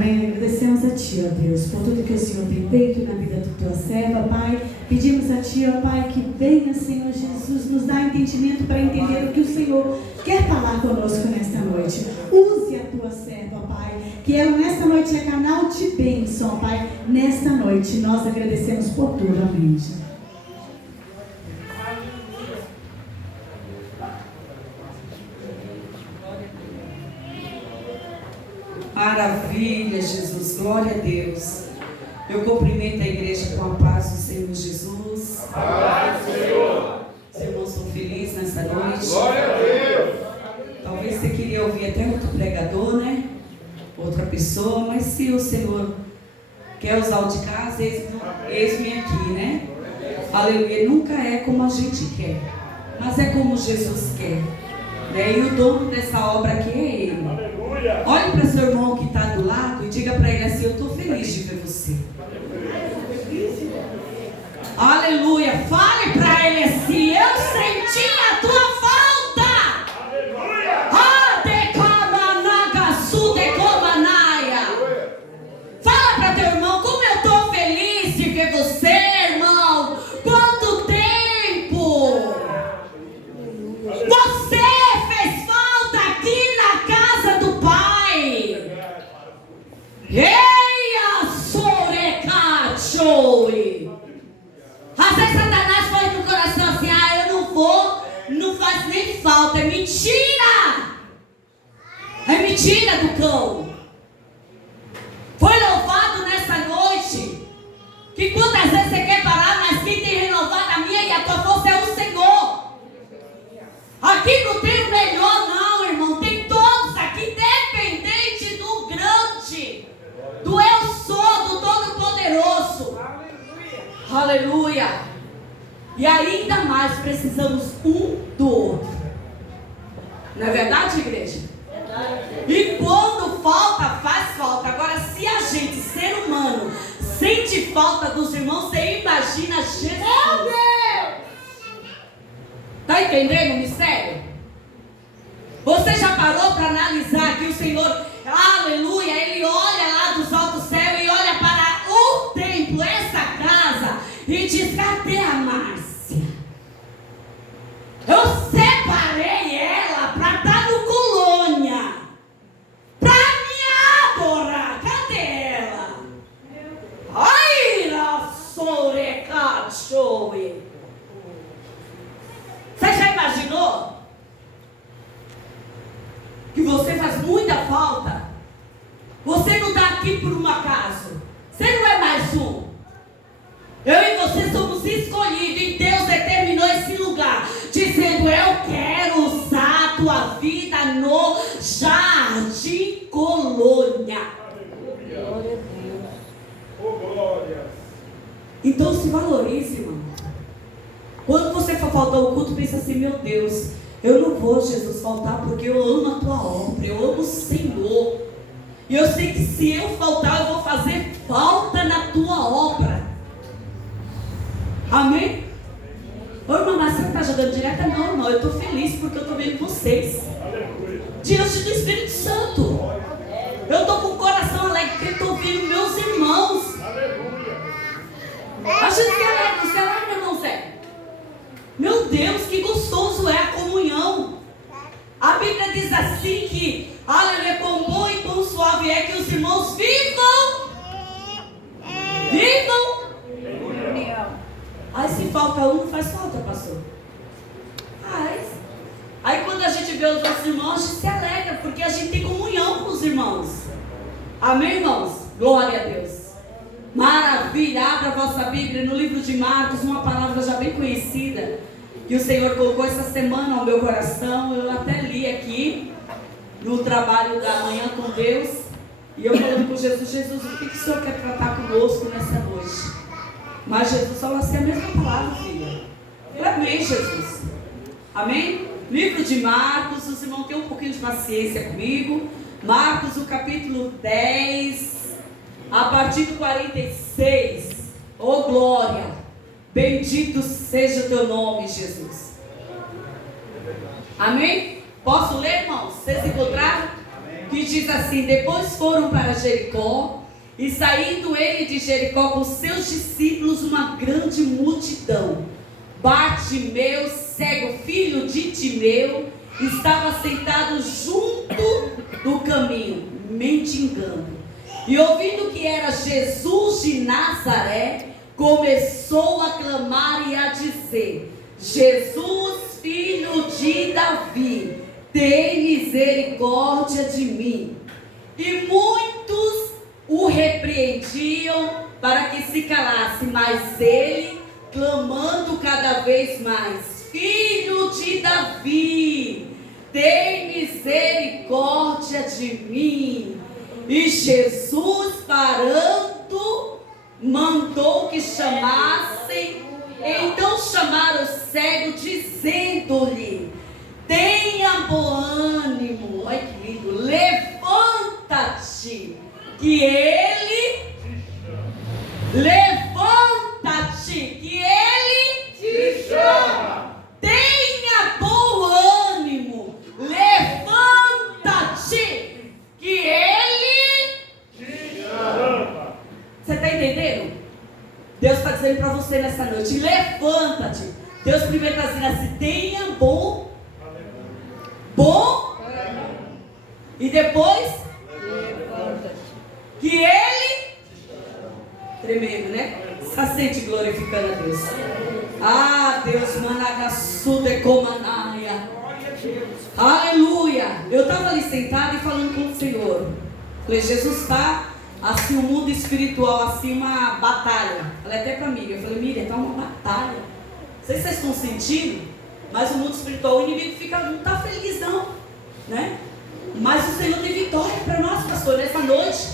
Amém. Agradecemos a Ti, ó Deus, por tudo que o Senhor tem feito na vida da Tua serva, Pai. Pedimos a Ti, ó Pai, que venha, Senhor Jesus, nos dar entendimento para entender o que o Senhor quer falar conosco nesta noite. Use a Tua serva, Pai, que ela nesta noite é canal de bênção, Pai. Nesta noite nós agradecemos por tudo. Amém. Maravilha, Jesus, glória a Deus. Eu cumprimento a igreja com a paz do Senhor Jesus. A paz do Senhor. Os irmãos estão felizes nessa noite. Glória a Deus. Talvez você queria ouvir até outro pregador, né? Outra pessoa, mas se o Senhor quer usar o de casa, eis-me aqui, né? Aleluia. Nunca é como a gente quer, mas é como Jesus quer. Né? E o dono dessa obra aqui é Ele. Aleluia. Olhe para seu irmão que está do lado e diga para ele assim: eu estou feliz de ver você. Aleluia. Fale para ele assim: eu senti a tua falta. Aleluia. Fala para teu irmão: como eu estou feliz de ver você, irmão. Quanto tempo você fez falta aqui na casa do Pai. Reia Sorecachoe. Às vezes Satanás põe no coração assim: ah, eu não vou, não faz nem falta. É mentira. É mentira do cão. Foi louvado nessa noite que quantas vezes você quer parar, mas quem tem renovado a minha e a tua força é o Senhor. Aqui não tem o melhor não, irmão. Tem todos aqui, dependente do grande, do eu sou, do Todo-Poderoso. Aleluia. E ainda mais precisamos um do outro. Não é verdade, igreja? E quando falta, faz falta. Agora, se a gente, ser humano, sente falta dos irmãos, você imagina Jesus. Meu Deus! Está entendendo o mistério? Você já parou para analisar que o Senhor, aleluia, Ele olha lá dos altos céus e olha para o templo, essa casa, e diz: cadê a Márcia? Eu separei ela para estar no Colônia, para me adorar. Cadê ela? Ai, la sorecachoe. Você já imaginou que você faz muita falta? Você não está aqui por um acaso. Você não é mais um. Eu e você somos escolhidos. E Deus determinou esse lugar, dizendo: eu quero usar a tua vida no Jardim Colônia. Glória a Deus. Oh, glória. Então se valorize, irmão. Quando você for faltar o culto, pensa assim: meu Deus, eu não vou, Jesus, faltar porque eu amo a tua obra, eu amo o Senhor. E eu sei que se eu faltar, eu vou fazer falta na tua obra. Amém? Ô, irmã, mas você não está jogando direta? Não, irmão, eu estou feliz porque eu estou vendo vocês. Aleluia. Diante do Espírito Santo. Eu estou com o coração alegre porque estou vendo meus irmãos. Aleluia. A gente se alegra, meu irmão Zé. Meu Deus, que gostoso é a comunhão. A Bíblia diz assim que, aleluia, quão bom e quão suave é que os irmãos vivam. Aí se falta um, não faz falta, pastor. Aí quando a gente vê os nossos irmãos, a gente se alegra, porque a gente tem comunhão com os irmãos. Amém, irmãos? Glória a Deus. Maravilha. Abra a vossa Bíblia no livro de Marcos, uma palavra já bem conhecida, que o Senhor colocou essa semana ao meu coração. Eu até li aqui no trabalho da Manhã com Deus, e eu falando com Jesus: Jesus, o que o Senhor quer tratar conosco nessa noite? Mas Jesus falou assim: a mesma palavra, filha. Eu amei, Jesus. Amém? Livro de Marcos, os irmãos têm um pouquinho de paciência comigo. Marcos, o capítulo 10, a partir do 46. Oh, glória! Bendito seja o teu nome, Jesus. Amém? Posso ler, irmãos? Vocês encontraram? que diz assim: depois foram para Jericó, e saindo ele de Jericó com seus discípulos, uma grande multidão. Bartimeu, cego, filho de Timeu, estava sentado junto do caminho, mendigando. E ouvindo que era Jesus de Nazaré, começou a clamar e a dizer: Jesus, filho de Davi, tem misericórdia de mim. E muitos o repreendiam para que se calasse, mas ele, clamando cada vez mais: Filho de Davi, tem misericórdia de mim. E Jesus, parando, mandou que chamassem. Então chamaram o cego, dizendo-lhe: tenha bom ânimo. Olha que lindo. Levanta-te, que ele... Levanta-te, que ele te chama. Tenha bom ânimo. Levanta-te, que ele Te chama. Você está entendendo? Deus está dizendo para você nessa noite: levanta-te. Deus primeiro está dizendo assim: tenha bom. E depois que ele... Tremendo, né? Só sente glorificando a Deus. Ah, Deus, managassude comanaia. Aleluia. Eu estava ali sentada e falando com o Senhor. Falei: Jesus, está assim o mundo espiritual, assim uma batalha. Falei até para Miriam, eu falei: Miriam, está uma batalha. Não sei se vocês estão sentindo, mas o mundo espiritual, o inimigo não está feliz não, né? Mas o Senhor tem vitória para nós, pastor, nessa noite.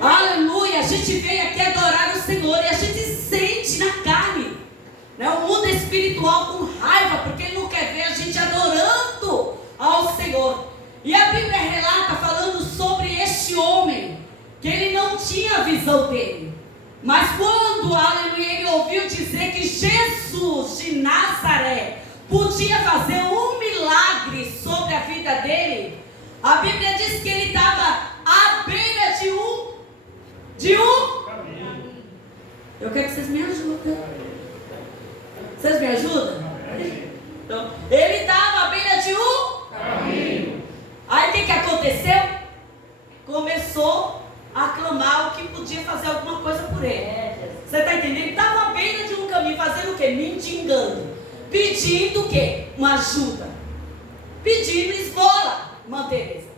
Aleluia. A gente veio aqui adorar o Senhor e a gente sente na carne, né? O mundo espiritual com raiva, porque ele não quer ver a gente adorando ao Senhor. E a Bíblia relata falando sobre este homem, que ele não tinha a visão dele. Mas quando, aleluia, ele ouviu dizer que Jesus de Nazaré podia fazer um milagre sobre a vida dele, a Bíblia diz que ele estava à beira de um caminho. Eu quero que vocês me ajudem. Vocês me ajudam? Então, ele estava à beira de um caminho. Aí o que aconteceu? Começou a clamar o que podia fazer alguma coisa por ele. Você está entendendo? Ele estava à beira de um caminho, fazendo o quê? Mendigando. Pedindo o quê? Uma ajuda. Pedindo esmola, irmã Teresa.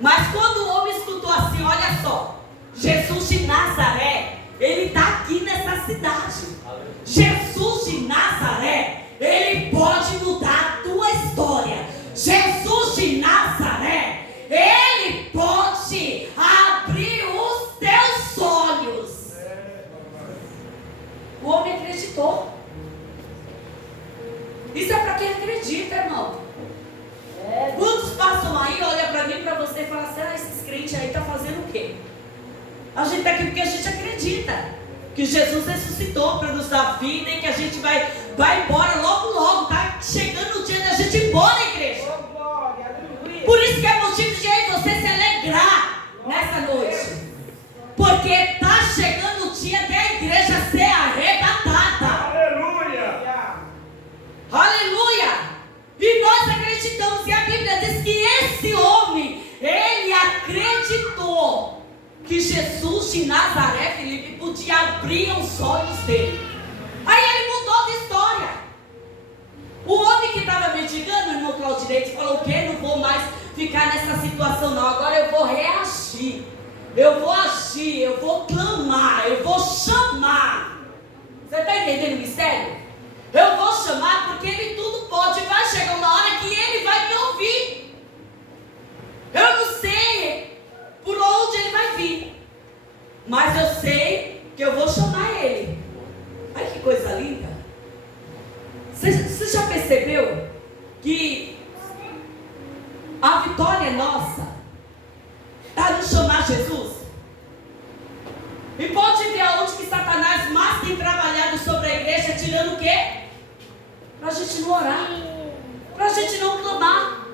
Mas quando o homem escutou assim: olha só, Jesus de Nazaré, ele está aqui nessa cidade. Jesus de Nazaré, ele pode mudar a tua história. Jesus de Nazaré, ele pode abrir os teus olhos. O homem acreditou. Isso é para quem acredita, irmão. Quantos passam aí, olha para mim, para você e falam assim: ah, esses crentes aí estão fazendo o quê? A gente está aqui porque a gente acredita que Jesus ressuscitou para nos dar vida e que a gente vai embora logo, tá chegando o dia da gente ir embora, igreja. Por isso que é motivo de aí você se alegrar nessa noite, porque está chegando o dia da igreja ser arrebatada. Aleluia! E nós acreditamos, e a Bíblia diz que esse homem, ele acreditou que Jesus de Nazaré, Felipe, podia abrir os olhos dele. Aí ele mudou de história. O homem que estava mendigando, irmão Claudinete, falou: o quê? Não vou mais ficar nessa situação não, agora eu vou reagir, eu vou agir, eu vou clamar, eu vou chamar. Você está entendendo o mistério? Eu vou chamar porque ele tudo pode. Vai chegar uma hora que ele vai me ouvir. Eu não sei por onde ele vai vir, mas eu sei que eu vou chamar ele. Ai, que coisa linda. Você já percebeu que a vitória nossa está no chamar Jesus? E pode ver aonde que Satanás mais tem trabalhado sobre a igreja, tirando o quê? Para a gente não orar, para a gente não clamar.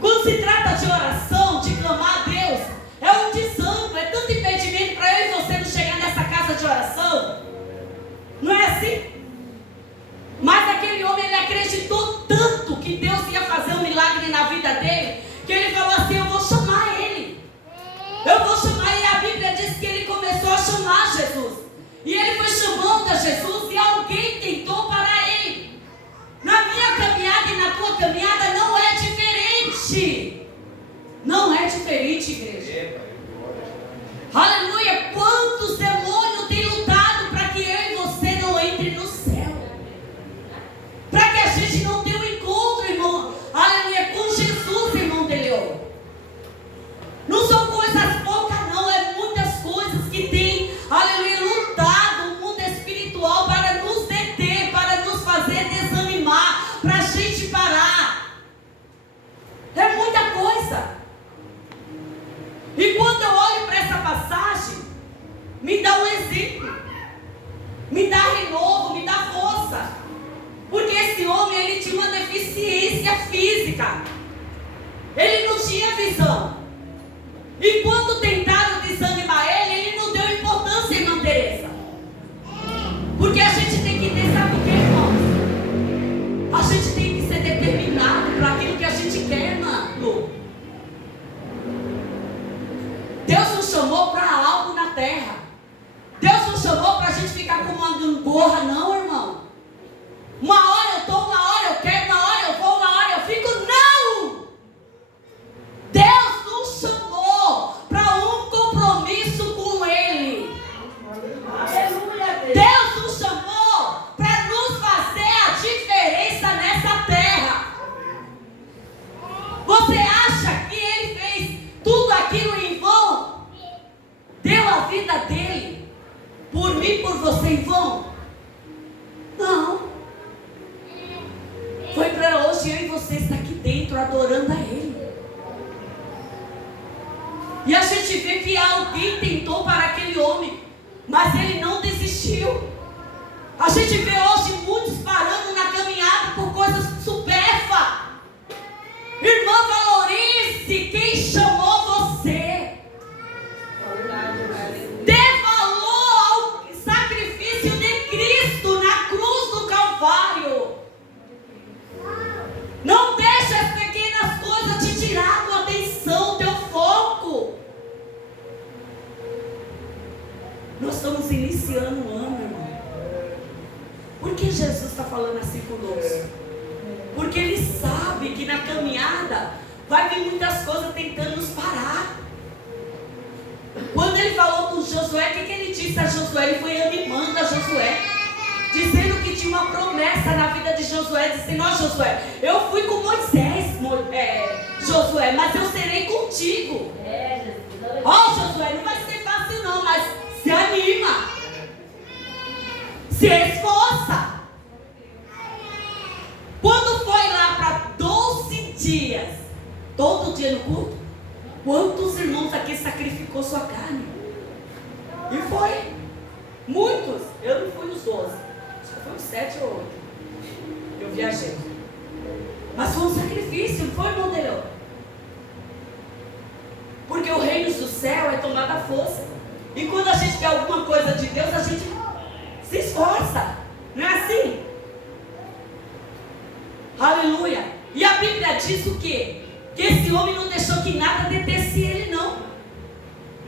Quando Quando se trata de oração, de clamar a Deus, é um desânimo, é tanto impedimento para eu e você não chegar nessa casa de oração. Não é assim? Mas aquele homem, ele acreditou tanto que Deus ia fazer um milagre na vida dele, que ele falou assim: eu vou chamar ele. Eu vou chamar. E a Bíblia diz que ele começou a chamar Jesus. E ele foi chamando a Jesus e alguém tentou parar ele. Na minha caminhada e na tua caminhada não é diferente. Não é diferente, igreja. Aleluia. Quantos demônios têm lutado para que eu e você não entre no céu? Para que a gente não tenha um encontro, irmão. Aleluia. Com Jesus, irmão de Leão. Não são coisas poucas, não. É muitas coisas que tem, aleluia, lutado o mundo espiritual para nos deter, para nos fazer desanimar, para a gente parar. É muita coisa. E quando eu olho para essa passagem, me dá um exemplo, me dá renovo, me dá força. Porque esse homem, ele tinha uma deficiência física. Ele não tinha visão. E quando tentaram desanimar ele, ele não deu importância, irmã Teresa. Porque a gente tem que ter, sabe o que, irmãos? A gente tem que ser determinado para aquilo que a gente quer, irmã Lu. Deus nos chamou para algo na terra. Deus nos chamou para a gente ficar com uma gangorra, não, irmão. Uma hora eu estou, uma hora eu quero, uma hora eu vou, uma hora eu fico. Não! Deus nos chamou para um compromisso com Ele. Aleluia. Deus nos chamou para nos fazer a diferença nessa terra. Você acha que Ele fez tudo aquilo em vão? Deu a vida dele por mim, por você em vão? Não. Foi para hoje eu e você estar aqui dentro adorando a Ele. E a gente vê que alguém tentou para aquele homem, mas ele não desistiu. A gente vê hoje muitos parando na caminhada por coisas supérfluas. Irmã, valorize quem chamou você. Dê valor ao sacrifício de Cristo na cruz do Calvário. Não deixe as pequenas coisas te tirar a tua atenção, teu foco. Nós estamos iniciando um ano, irmão. Por que Jesus está falando assim conosco? Porque Ele sabe que na caminhada vai vir muitas coisas tentando nos parar. Quando Ele falou com Josué, o que Ele disse a Josué? Ele foi animando a Josué, dizendo que tinha uma promessa na vida de Josué, dizendo: ó, Josué, eu fui com Moisés, Josué, mas eu serei contigo. Ó, Josué, não vai ser fácil não, mas se anima, se esforça. Quando foi lá para 12 dias, todo dia no culto, quantos irmãos aqui sacrificou sua carne? E foi muitos. Eu não fui nos 12, acho que foi uns 7 ou 8. Eu viajei, mas foi um sacrifício, não foi, irmão Deus? Porque o reino do céu é tomada força. E quando a gente quer alguma coisa de Deus, a gente se esforça. Não é assim? Aleluia. E a Bíblia diz o quê? Que esse homem não deixou que nada detesse ele, não.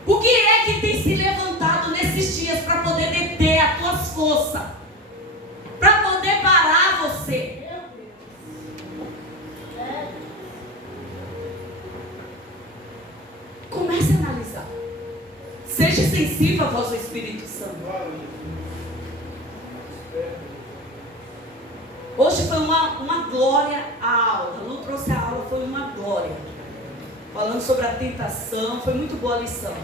O que é que tem se levantado nesses dias para poder deter as tuas forças? Para poder parar você? Comece a analisar. Seja sensível à voz do Espírito Santo. Hoje foi uma glória a aula. A Lu trouxe a aula, foi uma glória. Falando sobre a tentação, foi muito boa a lição.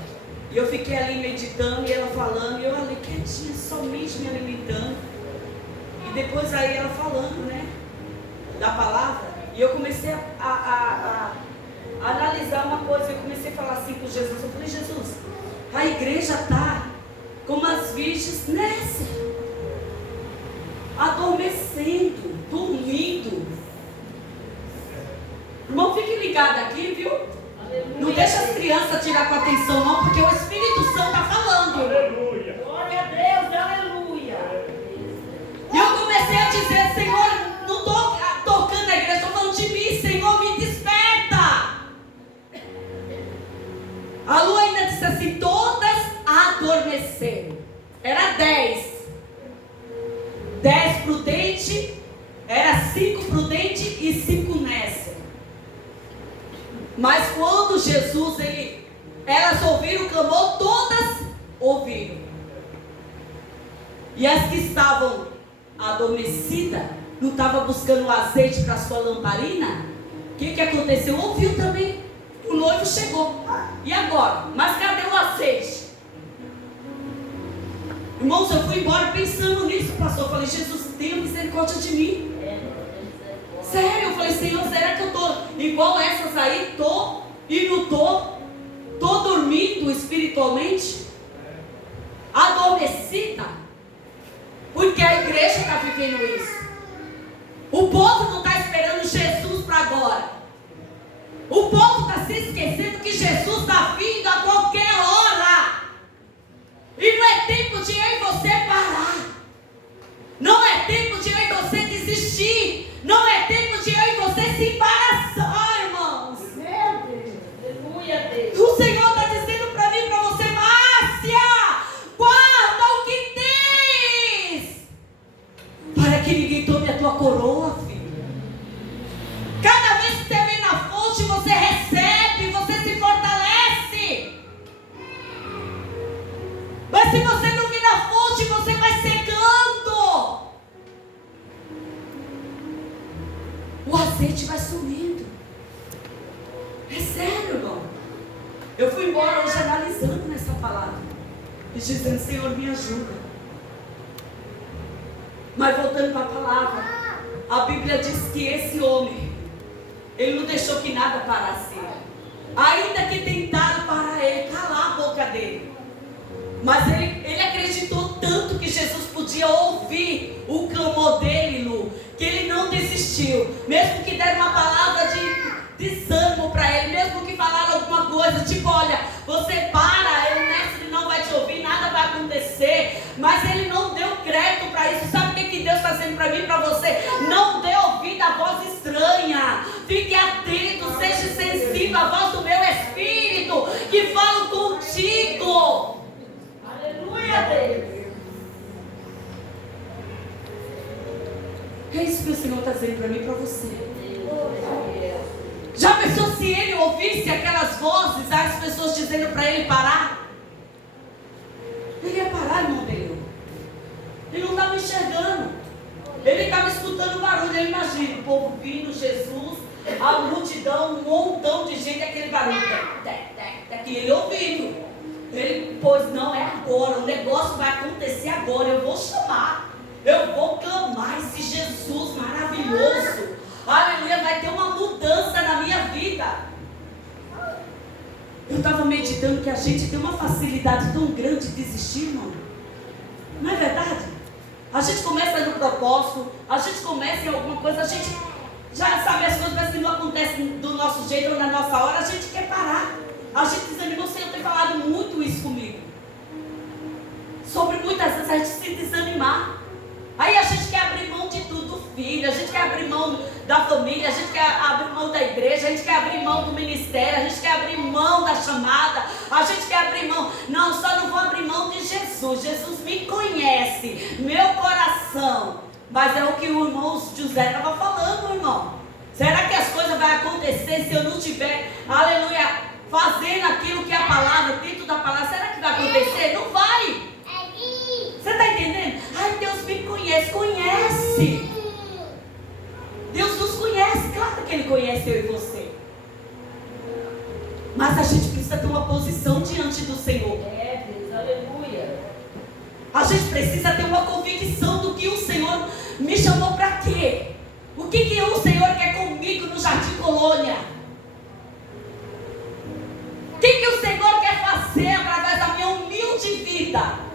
E eu fiquei ali meditando e ela falando, e eu ali quietinha, somente me alimentando. E depois aí ela falando, né, da palavra. E eu comecei a analisar uma coisa. Eu comecei a falar assim com Jesus. Eu falei: Jesus, a igreja está como as virgens nessa, adormecendo, dormindo. Irmão, fique ligado. ligado aqui, viu? Não deixa as crianças tirar com atenção não, porque o Espírito Santo está falando. Aleluia. Glória a Deus, aleluia. E eu comecei a dizer, Senhor, não estou tocando a igreja, estou falando de mim, Senhor, me desperta. A Lu ainda disse assim, todas adormeceram. Era 10. 10 prudente, era 5 prudente e 5 nécia. Mas quando Jesus, elas ouviram o clamor, todas ouviram. E as que estavam adormecidas, não estavam buscando o azeite para sua lamparina, o que aconteceu? Ouviu também. O noivo chegou. E agora? Mas cadê o azeite? Irmãos, eu fui embora pensando nisso, pastor. Eu falei, Jesus, tenha misericórdia de mim. Sério, eu falei, Senhor, será que eu estou igual essas aí? Estou e não estou? Estou dormindo espiritualmente? Adormecida? Porque a igreja está vivendo isso. O povo não está esperando Jesus para agora. O povo está se esquecendo que Jesus está vindo a qualquer hora. E não é tempo de eu e você parar. Não é tempo de eu e você desistir. Não é tempo de eu e você se embaraçar, irmãos. Meu Deus, aleluia, Deus. O Senhor está dizendo para mim e para você, Márcia, guarda o que tens, para que ninguém tome a tua coroa, filha. Cada vez que você vem na fonte, você recebe, você se fortalece. Mas se você não vir na fonte, você vai secando. O azeite vai sumindo. É sério, irmão. Eu fui embora hoje analisando nessa palavra e dizendo, Senhor, me ajuda. Mas voltando para a palavra, a Bíblia diz que esse homem, ele não deixou que nada parasse ele. Ainda que tentaram parar ele, calar a boca dele. Mas ele acreditou tanto que Jesus podia ouvir o clamor dele, Lu, que ele não desistiu. Mesmo que deram uma palavra de desânimo para ele, mesmo que falaram alguma coisa, tipo, olha, você para, o mestre não vai te ouvir, nada vai acontecer. Mas ele não deu crédito para isso. Sabe o que Deus está dizendo para mim e para você? Não dê ouvido à voz estranha. Fique atento, seja sensível à voz do meu Espírito que fala contigo. Aleluia, Deus. É isso que o Senhor está dizendo para mim e para você. Já pensou se ele ouvisse aquelas vozes, as pessoas dizendo para ele parar? Ele ia parar, irmão dele. Ele não estava enxergando. Ele estava escutando o barulho. Ele imagina o povo vindo, Jesus, a multidão, um montão de gente, aquele barulho. E ele ouvindo. Ele, pois não, é agora. O negócio vai acontecer agora. Eu vou chamar. Eu vou clamar esse Jesus maravilhoso. Aleluia, vai ter uma mudança na minha vida. Eu estava meditando que a gente tem uma facilidade tão grande de desistir, irmão. Não é verdade? A gente começa no propósito, a gente começa em alguma coisa, a gente já sabe as coisas, mas que não acontecem do nosso jeito ou na nossa hora, a gente quer parar. A gente desanima. O Senhor tem falado muito isso comigo. Sobre muitas vezes a gente se desanimar. Aí a gente quer abrir mão de tudo, filho. A gente quer abrir mão da família. A gente quer abrir mão da igreja. A gente quer abrir mão do ministério. A gente quer abrir mão da chamada. A gente quer abrir mão. Não, só não vou abrir mão de Jesus. Jesus me conhece. Meu coração. Mas é o que o irmão José estava falando, irmão. Será que as coisas vão acontecer se eu não estiver, aleluia, fazendo aquilo que é a palavra, dentro da palavra? Será que vai acontecer? Não vai. Você está entendendo? Ai, Deus me conhece. Conhece. Deus nos conhece. Claro que Ele conhece eu e você. Mas a gente precisa ter uma posição diante do Senhor. É, Deus, aleluia. A gente precisa ter uma convicção do que o Senhor me chamou para quê? O que o Senhor quer comigo no Jardim Colônia? O que o Senhor quer fazer através da minha humilde vida?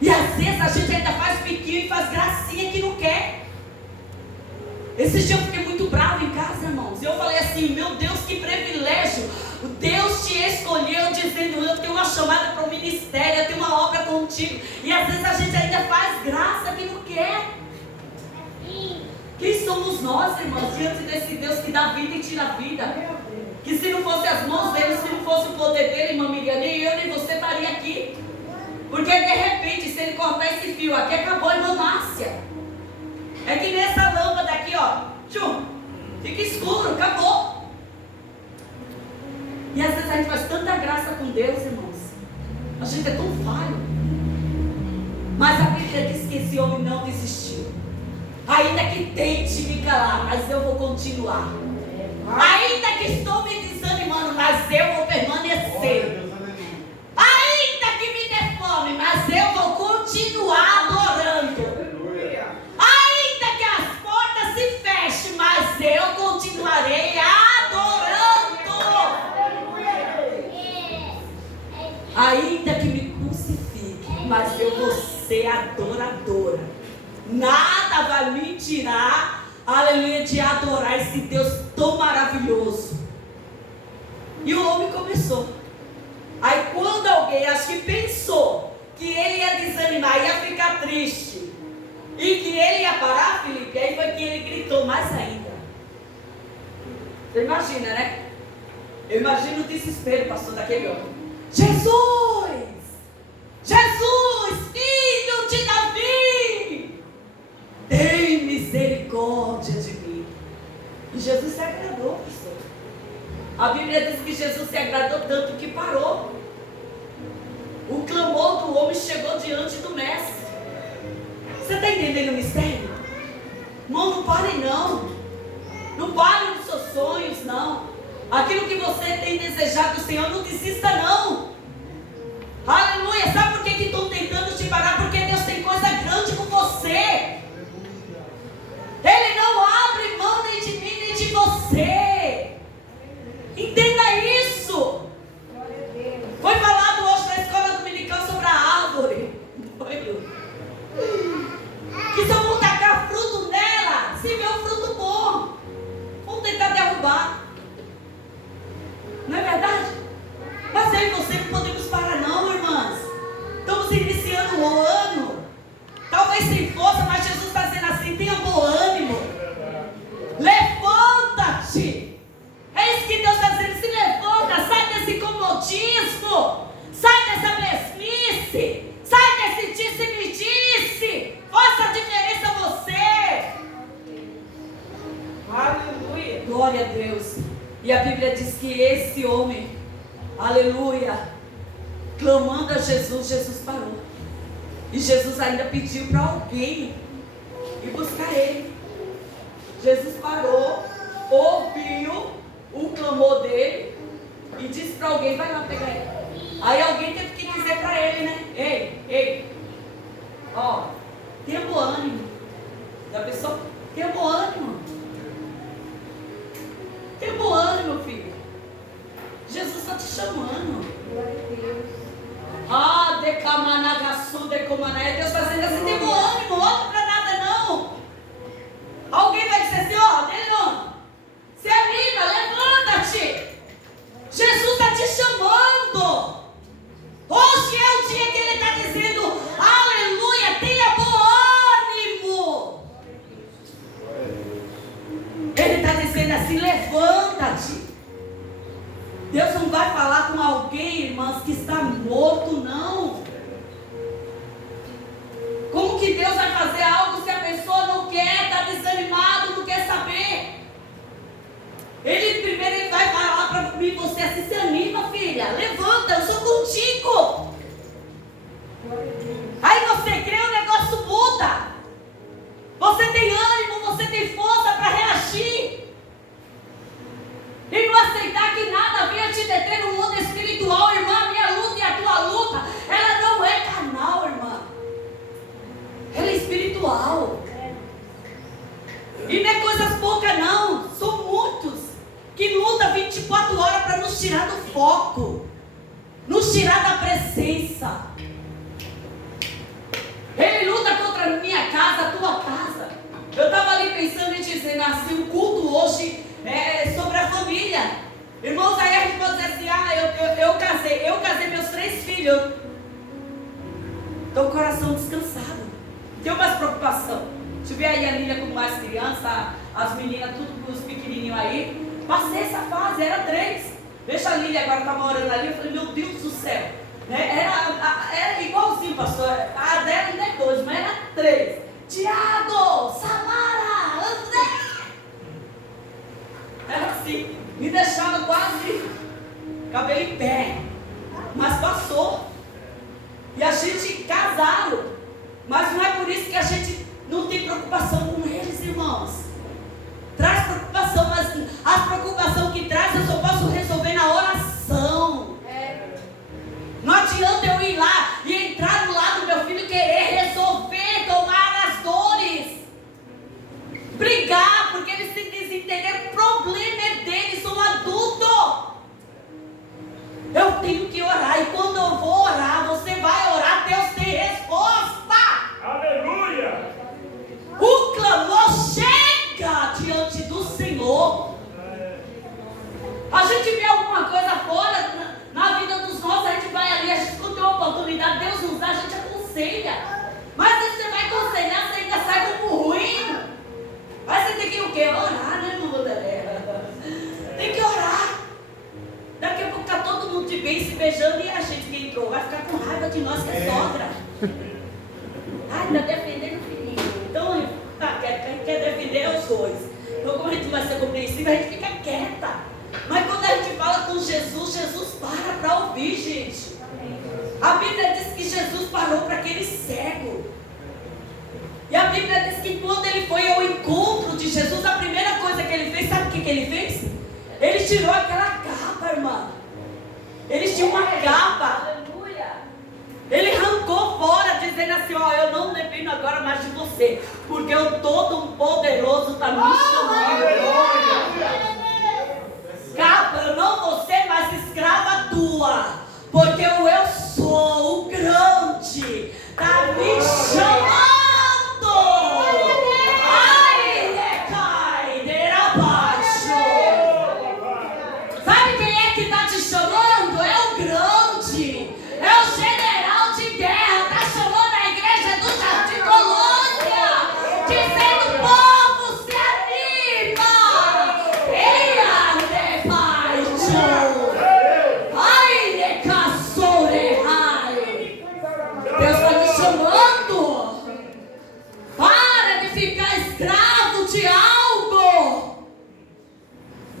E às vezes a gente ainda faz biquinho e faz gracinha que não quer. Esse dia eu fiquei muito bravo em casa, irmãos. Eu falei assim, meu Deus, que privilégio. Deus te escolheu dizendo, eu tenho uma chamada para o ministério, eu tenho uma obra contigo. E às vezes a gente ainda faz graça que não quer. Quem somos nós, irmãos, diante desse Deus que dá vida e tira a vida? Que se não fosse as mãos dele, se não fosse o poder dele, irmã Miriam, nem eu nem você estaria aqui. Porque de repente, se ele cortar esse fio aqui, acabou a irmã Márcia. É que nessa lâmpada aqui, ó, tchum, fica escuro, acabou. E às vezes a gente faz tanta graça com Deus, irmãos. A gente é tão falho. Mas a Bíblia diz que esse homem não desistiu. Ainda que tente me calar, mas eu vou continuar. Ainda que estou me desanimando, mas eu vou permanecer. Ainda que me dê fome, mas eu vou continuar adorando. Ainda que as portas se fechem, mas eu continuarei adorando. Ainda que me crucifique, mas eu vou ser adoradora. Nada vai me tirar, aleluia, de adorar esse Deus tão maravilhoso. E o homem começou. Aí quando alguém, acho que pensou que ele ia desanimar, ia ficar triste, e que ele ia parar, Felipe, aí foi que ele gritou mais ainda. Você imagina, né? Eu imagino o desespero, pastor, daquele homem. Jesus! Jesus, filho de Davi! Tem misericórdia de mim. E Jesus se agradou, pastor. A Bíblia diz que Jesus se agradou tanto que parou. O clamor do homem chegou diante do mestre. Você está entendendo o mistério? Irmão, não pare não. Não pare nos seus sonhos, não. Aquilo que você tem desejado do Senhor, não desista não. Aleluia. Sabe por que estão tentando te parar? Porque Deus tem coisa grande com você. Ele não abre mão nem de mim, nem de você. Entenda isso. Foi falado hoje na escola dominical sobre a árvore. Foi, Lu? Que só vão tacar fruto nela, se vê um fruto bom, vão tentar derrubar. Não é verdade? Mas eu e você não podemos parar não, irmãs. Estamos iniciando o ano, talvez sem força, mas Jesus está dizendo assim, tenha bom ânimo. Levanta-te. É isso que Deus está dizendo, se levanta, sai desse comodismo, sai dessa mesmice, sai desse disse-me-disse, faça a diferença você. Aleluia. Glória a Deus. E a Bíblia diz que esse homem, aleluia, clamando a Jesus, Jesus parou. E Jesus ainda pediu para alguém ir buscar ele. Jesus parou, ouviu o clamor dele e disse para alguém, vai lá pegar ele. Aí alguém teve que dizer para ele, né? Ei, ó, tenha bom ânimo. Já pensou? Tenha bom ânimo. Tenha bom ânimo, filho. Jesus está te chamando. Ah, decamanagaçu, decomanaia. Deus está dizendo assim, tenha bom ânimo, olha para nada não. Alguém vai dizer assim, ó, dele não. Se anima, levanta-te. Jesus está te chamando. Hoje é o dia que ele está dizendo, aleluia, tenha bom ânimo. Ele está dizendo assim, levanta-te. Deus não vai falar com alguém, irmãs, que está morto, não. Como que Deus vai fazer algo se a pessoa não quer, está desanimado, não quer saber? Ele primeiro vai falar para mim, você assim, se anima, filha, levanta, eu sou contigo. Aí você crê, o negócio muda. Você tem ânimo, você tem força para reagir. E não aceitar que nada venha te deter no mundo espiritual, irmã. A minha luta e a tua luta, ela não é carnal, irmã. Ela é espiritual. E não é coisas poucas não, são muitos que lutam 24 horas para nos tirar do foco, nos tirar da presença. Ele luta contra a minha casa, a tua casa. Eu estava ali pensando em dizer, nasci um culto hoje sobre a família. Irmãos, aí a gente pode dizer assim, eu casei meus 3 filhos. Estou com o coração descansado. Não tenho mais preocupação. Deixa eu ver aí a Lília com mais crianças, as meninas, tudo os pequenininhos aí. Passei essa fase, era 3. Veja a Lília agora, estava orando ali, eu falei, meu Deus do céu. Era igualzinho, pastor. A dela ainda é 2, mas era 3. Tiago, Samara, André. Era assim, me deixava quase cabelo em pé. Mas passou. E a gente casaram. Mas não é por isso que a gente não tem preocupação com eles, irmãos. Traz preocupação, mas a preocupação que traz eu só posso resolver na oração. Não adianta eu ir lá e entrar no lado do meu filho e querer resolver, tomar as dores, brigar, porque eles têm que entender que o problema é deles, são adultos. Eu tenho que orar, e quando eu vou orar, você vai orar, Deus tem resposta. Aleluia! O clamor chega diante do Senhor. A gente vê alguma coisa fora na vida dos nossos, a gente vai ali, a gente não tem uma oportunidade, Deus nos dá, a gente aconselha. Mas se você vai aconselhar, você ainda sai como ruim. Mas você tem que o quê? Orar, né, irmão Vanderlei? Tem que orar. Daqui a pouco está todo mundo de bem se beijando e a gente que entrou vai ficar com raiva de nós que é sogra. Ai, está defendendo o filhinho. Então, quer defender os 2. Então, como a gente vai ser compreensível, a gente fica quieta. Mas quando a gente fala com Jesus, Jesus para ouvir, gente. A Bíblia diz que Jesus parou para aquele cego. E a Bíblia diz que quando ele foi ao encontro de Jesus, a primeira coisa que ele fez, sabe o que ele fez? Ele tirou aquela capa, irmã. Eles tinham uma capa. Aleluia. Ele arrancou fora, dizendo assim, eu não dependo agora mais de você, porque o Todo-Poderoso está me chamando. Capa, eu não vou ser mais escrava tua, porque eu sou o grande, está me chamando. Ai, cai, abaixo. Sabe quem é que está te chamando? É o grande, é o general de guerra, está chamando a igreja do Jardim Colônia, dizendo, povo, se anima. Ei, ande, baixo. Ai, ne caçore, ai. Deus está te chamando. Para de ficar escravo de algo.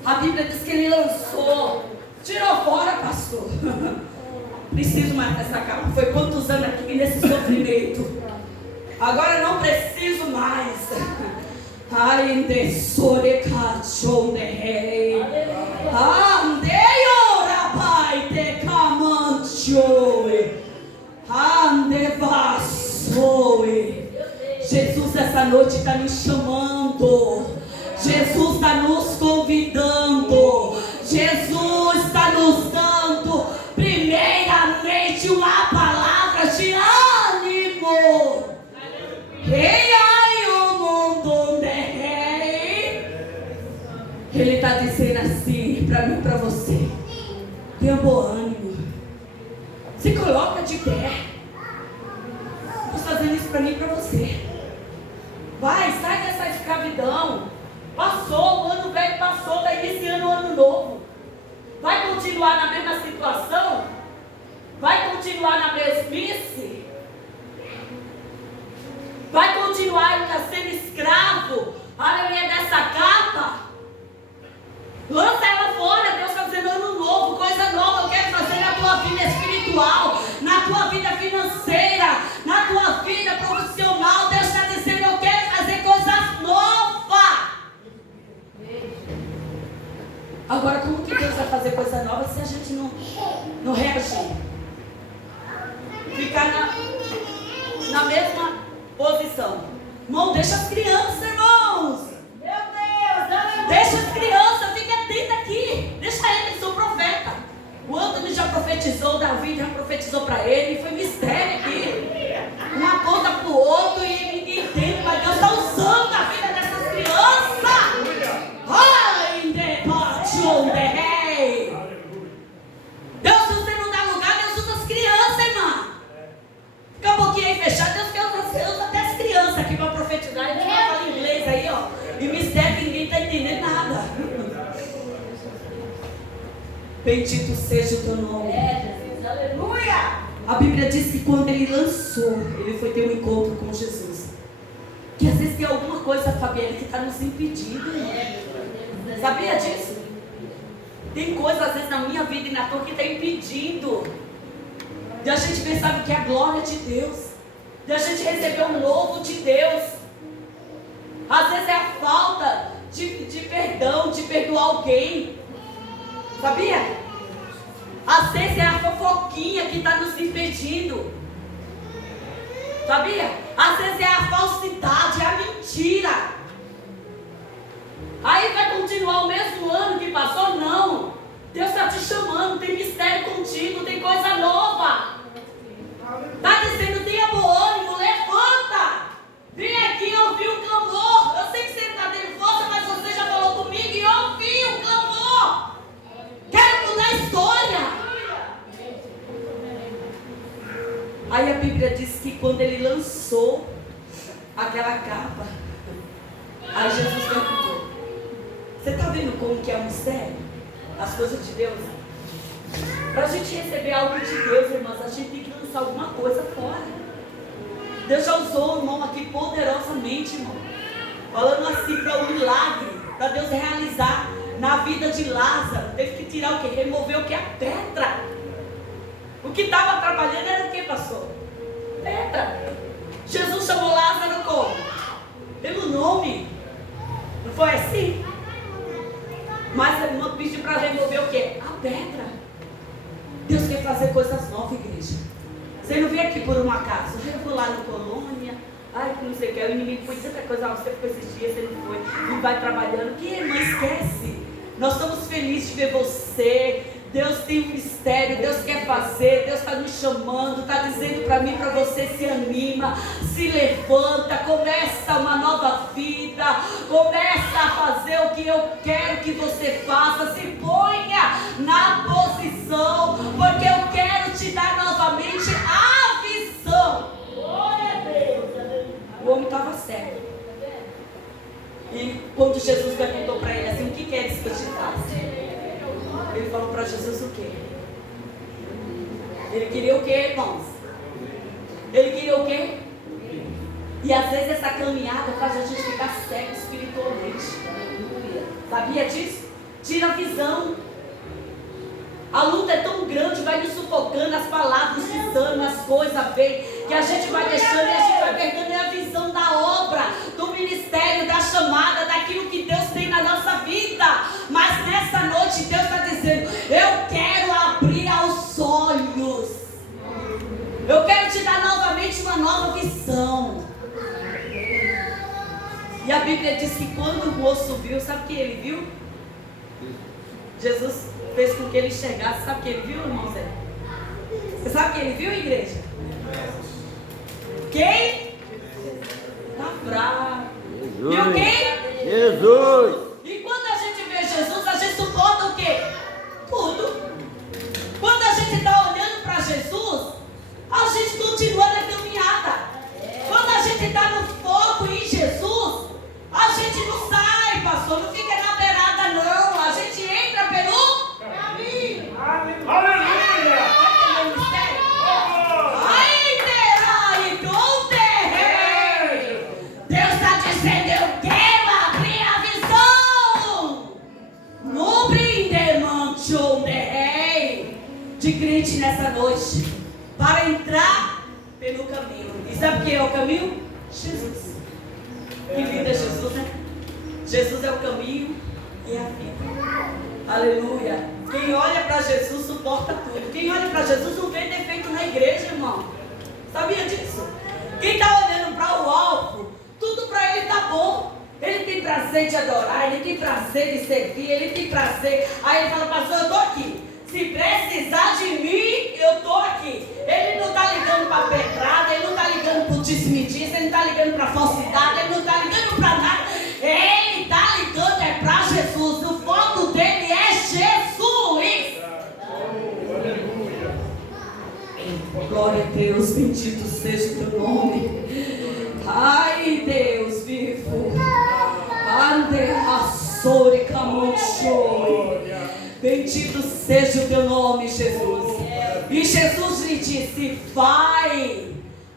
A Bíblia diz que ele lançou, tirou fora, pastor. Preciso mais dessa capa. Foi quantos anos aqui nesse sofrimento. Agora não preciso mais. Ainda sorecachou de rei. Andeio rabai de camanchoe. Ande vassoe. Jesus essa noite está nos chamando. Jesus está nos convidando. Jesus está nos dando primeiramente uma palavra de ânimo. Rei, ai, o mundo de rei. Ele está dizendo assim para mim e para você: tenha bom ânimo. Se coloca de pé. Estou fazendo isso para mim e para você. Vai, sai dessa escravidão. Passou, o ano velho passou, está iniciando o ano novo. Vai continuar na mesma situação? Vai continuar na mesmice? Vai continuar ainda sendo escravo? Aleluia, dessa capa? Lança ela fora. Deus está dizendo ano novo, coisa nova. Eu quero fazer na tua vida espiritual, na tua vida financeira, na tua vida profissional. Deus está dizendo, eu quero fazer coisas novas. Agora, como que Deus vai fazer coisa nova se a gente não reagir? Ficar na mesma posição. Irmão, deixa as crianças, irmãos. Meu Deus, aleluia. Deixa as crianças, fica atento aqui. Deixa eles, sou profeta. O Antônio já profetizou, o Davi já profetizou para ele. Foi mistério aqui. Uma conta para o outro e ninguém entende, mas Deus está usando a vida Bendito seja o teu nome. Jesus, aleluia. A Bíblia diz que quando ele lançou, ele foi ter um encontro com Jesus. Que às vezes tem alguma coisa, Fabiana, que está nos impedindo. Sabia disso? Tem coisa às vezes na minha vida e na tua que está impedindo de a gente ver, sabe, que é a glória de Deus, de a gente receber o novo de Deus. Às vezes é a falta de perdão, de perdoar alguém. Sabia? Às vezes é a fofoquinha que está nos impedindo. Sabia? Às vezes é a falsidade, é a mentira. Aí vai continuar o mesmo ano que passou? Não. Deus está te chamando, tem mistério contigo, tem coisa nova. Está dizendo, tenha bom ânimo, levanta. Vem aqui ouvir o clamor. Eu sei que você não está tendo força, mas você já falou comigo e ouviu o clamor. Quero mudar a história. Aí a Bíblia diz que quando ele lançou aquela capa, aí Jesus perguntou: você está vendo como que é o mistério? As coisas de Deus. Para a gente receber algo de Deus, irmãs, a gente tem que lançar alguma coisa fora. Deus já usou o irmão aqui poderosamente, irmão, falando assim para o milagre, para Deus realizar na vida de Lázaro. Teve que tirar o que? Remover o que? A pedra. O que estava atrapalhando era o que, pastor? Pedra. Jesus chamou Lázaro como? Pelo nome. Não foi assim? Mas a irmã pediu para remover o que? A pedra. Deus quer fazer coisas novas, igreja. Você não veio aqui por um acaso. Eu vou lá no Colônia. Ai, que não sei o que. O inimigo foi dizer outra coisa. Você ficou esses dias, você não foi. E vai trabalhando. Que irmã, esquece. Nós estamos felizes de ver você. Deus tem um mistério, Deus quer fazer, Deus está nos chamando, está dizendo para mim, para você, se anima, se levanta, começa uma nova vida, começa a fazer o que eu quero que você faça, se ponha na posição, porque eu quero te dar novamente a visão. Glória a Deus. O homem estava cego. E quando Jesus perguntou para ele assim, o que queres que eu te faça? Ele falou para Jesus o quê? Ele queria o quê, irmãos? Ele queria o quê? E às vezes essa caminhada faz a gente ficar cego espiritualmente. Sabia disso? Tira a visão. A luta é tão grande, vai nos sufocando, as palavras, os desânimos, as coisas vêm, que a gente vai deixando e a gente vai perdendo a visão da obra, do ministério, da chamada, daquilo que Deus tem na nossa vida. Mas nessa noite Deus está dizendo, eu quero abrir aos olhos. Eu quero te dar novamente uma nova visão. E a Bíblia diz que quando o moço viu, sabe o que ele viu? Jesus fez com que ele enxergasse. Sabe o que ele viu, irmão Zé? Você sabe o que ele viu, igreja? Quem? Tá bravo. Viu quem? Jesus! E quando a gente vê Jesus, a gente suporta o quê? Tudo. Quando a gente está olhando para Jesus, a gente continua na caminhada. Quando a gente está no foco em Jesus, a gente não sai, pastor, não fica na beirada não. A gente entra pelo caminho. Aleluia! Vai entender o mistério? Ai, terá e do terreno. Deus está dizendo, eu quero abrir a visão. No brindemanchon de rei. De crente nessa noite. Para entrar pelo caminho. E sabe o que é o caminho? Jesus. Que lindo é Jesus, né? Jesus é o caminho e a vida. Aleluia. Quem olha para Jesus suporta tudo. Quem olha para Jesus não vê defeito na igreja, irmão. Sabia disso? Quem está olhando para o alvo, tudo para ele está bom. Ele tem prazer de adorar, ele tem prazer de servir, ele tem prazer. Aí ele fala, pastor, eu estou aqui. Se precisar de mim, eu estou aqui. Ele não está ligando para a pedrada, ele não está ligando para o disse-me-disse, ele não está ligando para a falsidade, ele não está ligando para nada. Ele está ligando é para Jesus. O foco dele é Jesus. Glória a Deus, bendito seja o teu nome. Ai, Deus vivo. Ande a sore camonchoi. Bendito seja seja o teu nome, Jesus. E Jesus lhe disse: vai,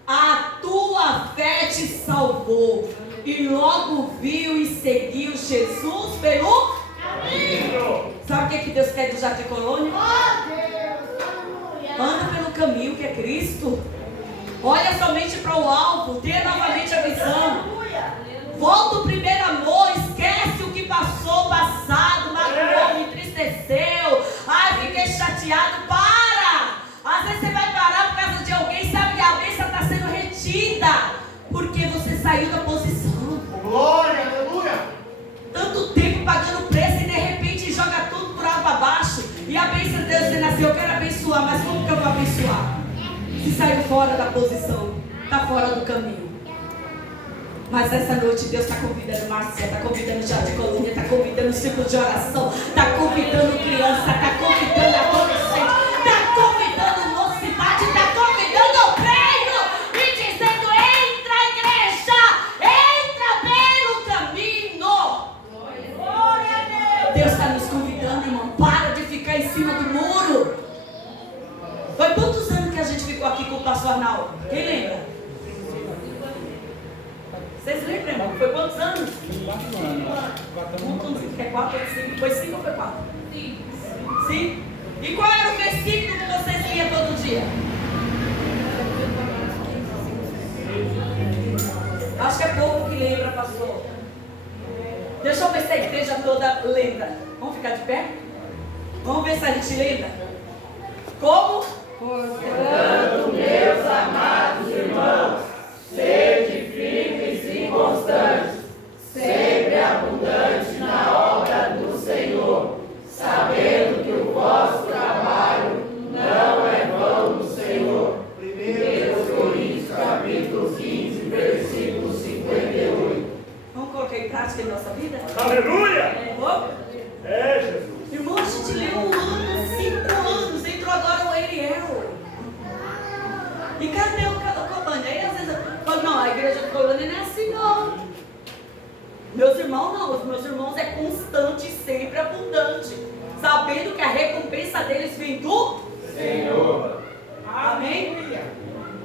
a tua fé te salvou. E logo viu e seguiu Jesus pelo caminho. Sabe o que Deus quer do Jardim Colônia? Anda pelo caminho que é Cristo. Olha somente para o alvo, tenha novamente a visão. Volta o primeiro amor, esquece o que passou, passado, magoou, me entristeceu. Ai, fiquei chateado. Para! Às vezes você vai parar por causa de alguém, sabe que a bênção está sendo retida, porque você saiu da posição. Glória, aleluia. Tanto tempo pagando preço e de repente joga tudo por água abaixo. E a bênção de Deus dizendo assim: eu quero abençoar, mas como que eu vou abençoar? Se saiu fora da posição, está fora do caminho. Mas essa noite Deus está convidando Márcia, está convidando Jardim Colônia, está convidando o ciclo de oração, está convidando criança, está convidando adolescente, está convidando mocidade, está convidando o reino e dizendo: entra, igreja, entra pelo caminho. Glória a Deus. Deus está nos convidando, irmão. Para de ficar em cima do muro. Foi quantos anos que a gente ficou aqui com o pastor Arnaldo? Quem lembra? Vocês lembram? Foi quantos anos? 4 anos. É 4 ou 5? Foi 5 ou foi 4? 5. 5? E qual era o versículo que vocês liam todo dia? Acho que é pouco que lembra, pastor. Deixa eu ver se a igreja toda lembra. Vamos ficar de pé? Vamos ver se a gente lembra. Como? Portanto, meus amados irmãos, sede firmes e constantes, sempre abundante na obra do Senhor, sabendo que o vosso trabalho não é vão no Senhor. 1 Coríntios capítulo 15, versículo 58. Vamos colocar em prática em nossa vida? Aleluia. Vamos? É, Jesus. Irmão, a gente leu 1 ano, 5 anos, entrou agora o Eliel. E cadê o Colônia? Aí às vezes eu falo: não, a igreja de Colônia não é assim não. Meus irmãos não, os meus irmãos é constante e sempre abundante, sabendo que a recompensa deles vem do Senhor. Amém?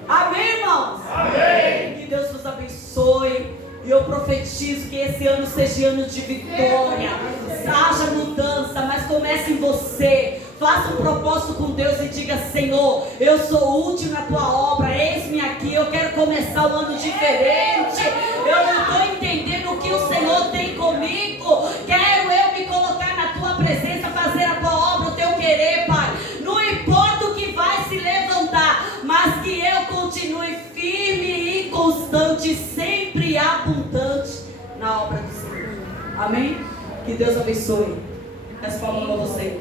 Amém, irmãos? Amém. Que Deus nos abençoe. E eu profetizo que esse ano seja ano de vitória. Haja mudança, mas comece em você. Faça um propósito com Deus e diga: Senhor, eu sou útil na tua obra, eis-me aqui, eu quero começar um ano diferente. Eu não estou entendendo o que o Senhor tem comigo. Quero eu me colocar na tua presença, fazer a tua obra, o teu querer, Pai. Não importa o que vai se levantar, mas que eu continue firme e constante, sempre abundante na obra do Senhor. Amém? Que Deus abençoe. As palmas para você.